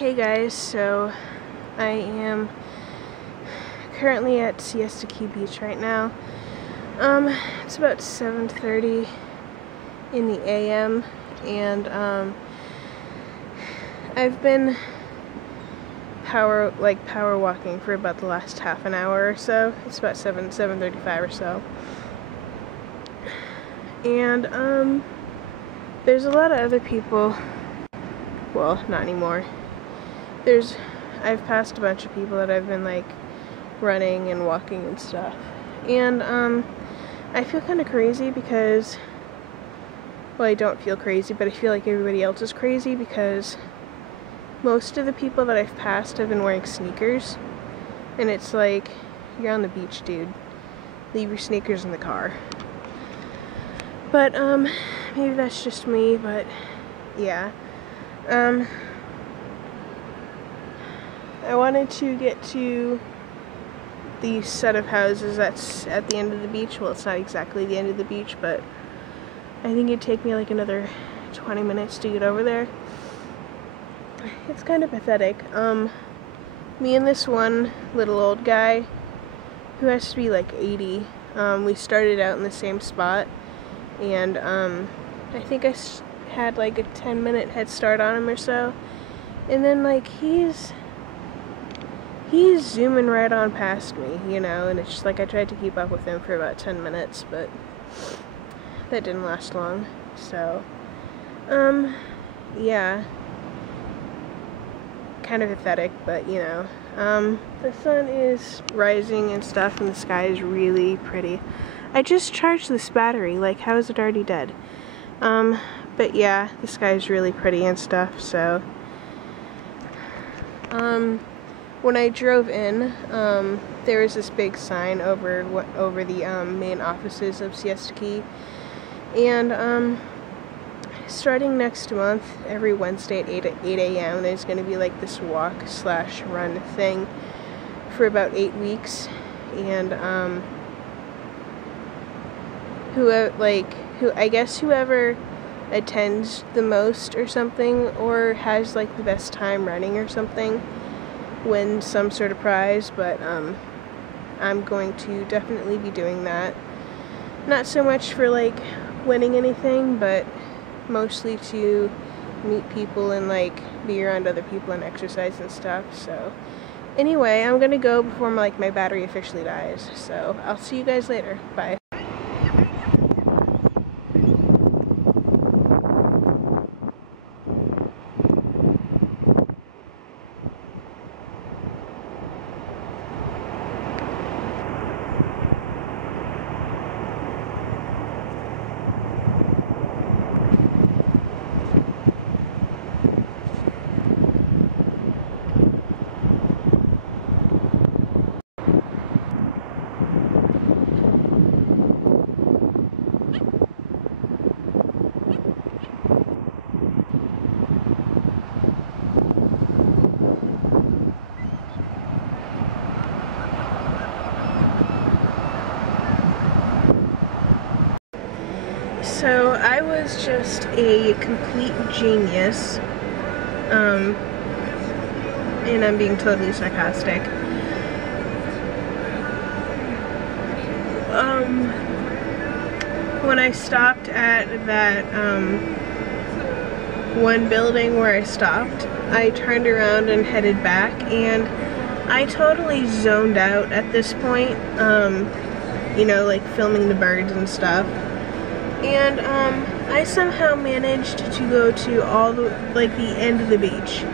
Hey guys, so I am currently at CTFxC Beach right now. It's about 7:30 in the AM, and I've been power walking for about the last half an hour or so. It's about 7:35 or so. And there's a lot of other people. Well, not anymore. I've passed a bunch of people that I've been like running and walking and stuff. And I feel kind of crazy because, well, I don't feel crazy, but I feel like everybody else is crazy because most of the people that I've passed have been wearing sneakers. And it's like, you're on the beach, dude. Leave your sneakers in the car. But maybe that's just me, but yeah. I wanted to get to the set of houses that's at the end of the beach. Well, it's not exactly the end of the beach, but I think it'd take me like another 20 minutes to get over there. It's kind of pathetic. Me and this one little old guy, who has to be like 80, we started out in the same spot, and I think I had like a 10-minute head start on him or so, and then like he's zooming right on past me, you know, and it's just like I tried to keep up with him for about 10 minutes, but that didn't last long. So yeah, kind of pathetic, but you know, the sun is rising and stuff, and the sky is really pretty. I just charged this battery, like how is it already dead? But yeah, the sky is really pretty and stuff. So when I drove in, there was this big sign over the main offices of CTFxC, and starting next month, every Wednesday at 8 a.m. there's going to be like this walk/run thing for about 8 weeks, and whoever attends the most or something, or has like the best time running or something, wins some sort of prize. But I'm going to definitely be doing that. Not so much for like winning anything, but mostly to meet people and like be around other people and exercise and stuff. So anyway, I'm gonna go before my battery officially dies. So I'll see you guys later. Bye. So I was just a complete genius, and I'm being totally sarcastic. When I stopped at that one building where I stopped, I turned around and headed back, and I totally zoned out at this point, you know, like filming the birds and stuff. And I somehow managed to go to all the end of the beach,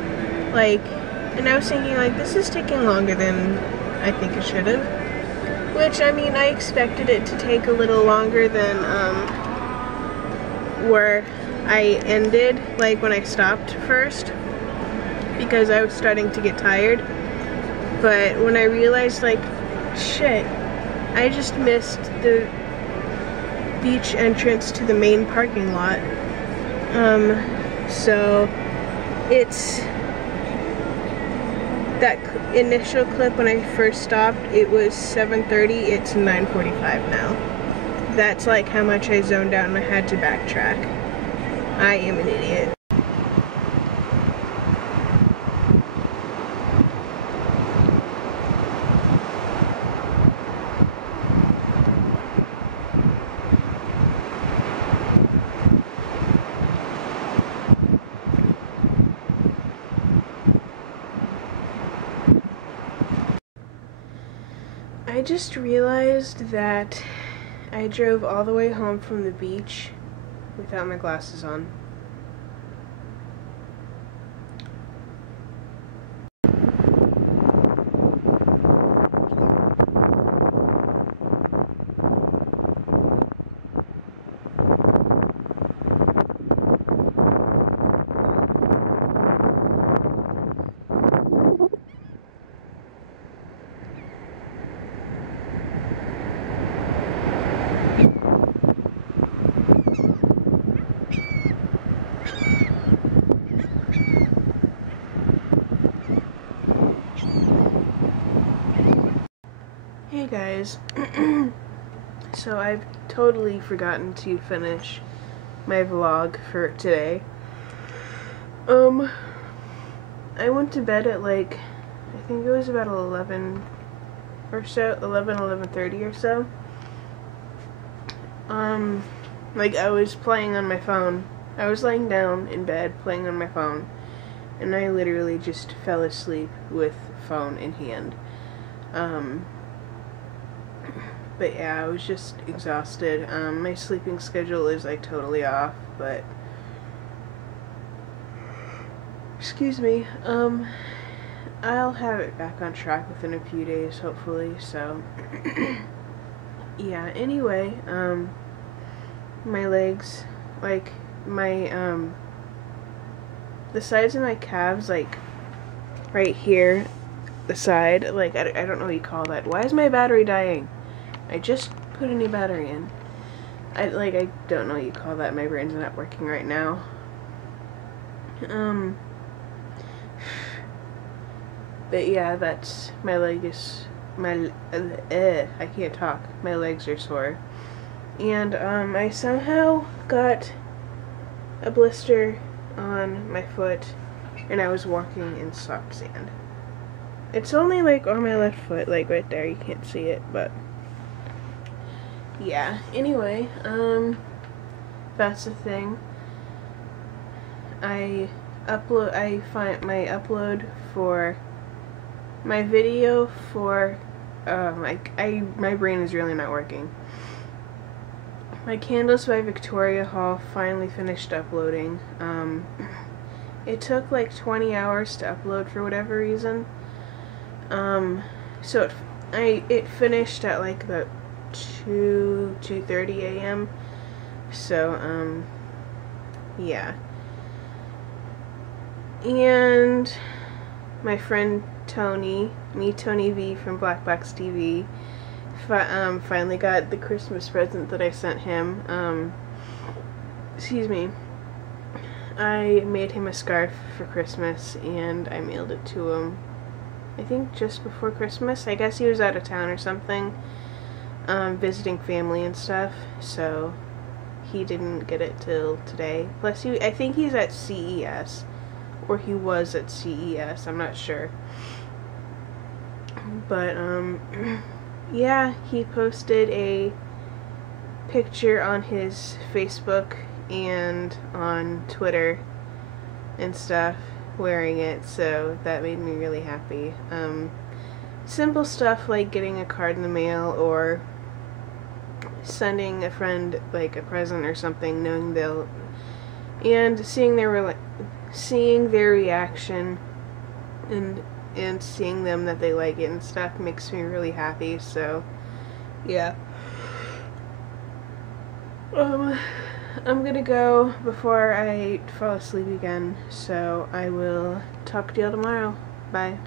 and I was thinking like, this is taking longer than I think it should have, which I mean, I expected it to take a little longer than where I ended, like when I stopped first, because I was starting to get tired. But when I realized like, shit, I just missed the beach entrance to the main parking lot. So it's that initial clip when I first stopped, it was 7:30, it's 9:45 now. That's like how much I zoned out and I had to backtrack. I am an idiot. just realized that I drove all the way home from the beach without my glasses on. Hey guys, so I've totally forgotten to finish my vlog for today. I went to bed at like, I think it was about 11 or so, 11:30 or so. Like I was playing on my phone. I was laying down in bed playing on my phone, and I literally just fell asleep with the phone in hand. But yeah, I was just exhausted. My sleeping schedule is like totally off, but excuse me. I'll have it back on track within a few days, hopefully. So yeah. Anyway, my legs, like my the sides of my calves, like right here, the side, like I don't know what you call that. Why is my battery dying? I just put a new battery in. I don't know what you call that. My brain's not working right now. But yeah, that's my leg is I can't talk. My legs are sore, and I somehow got a blister on my foot, and I was walking in soft sand. It's only like on my left foot, like right there. You can't see it, but. Yeah, anyway, that's the thing. I find my upload for my video for, my brain is really not working. My Candles by Victoria haul finally finished uploading. It took like 20 hours to upload for whatever reason. So it finished at like about 2:30 a.m. So yeah, and my friend Tony V from Black Box TV finally got the Christmas present that I sent him. Excuse me. I made him a scarf for Christmas and I mailed it to him, I think just before Christmas. I guess he was out of town or something, visiting family and stuff, so he didn't get it till today. Plus, I think he's at CES, or he was at CES, I'm not sure. But, yeah, he posted a picture on his Facebook and on Twitter and stuff wearing it, so that made me really happy. Simple stuff like getting a card in the mail or sending a friend like a present or something, knowing they'll, and seeing their reaction and seeing them that they like it and stuff makes me really happy. So yeah, I'm gonna go before I fall asleep again, so I will talk to y'all tomorrow. Bye.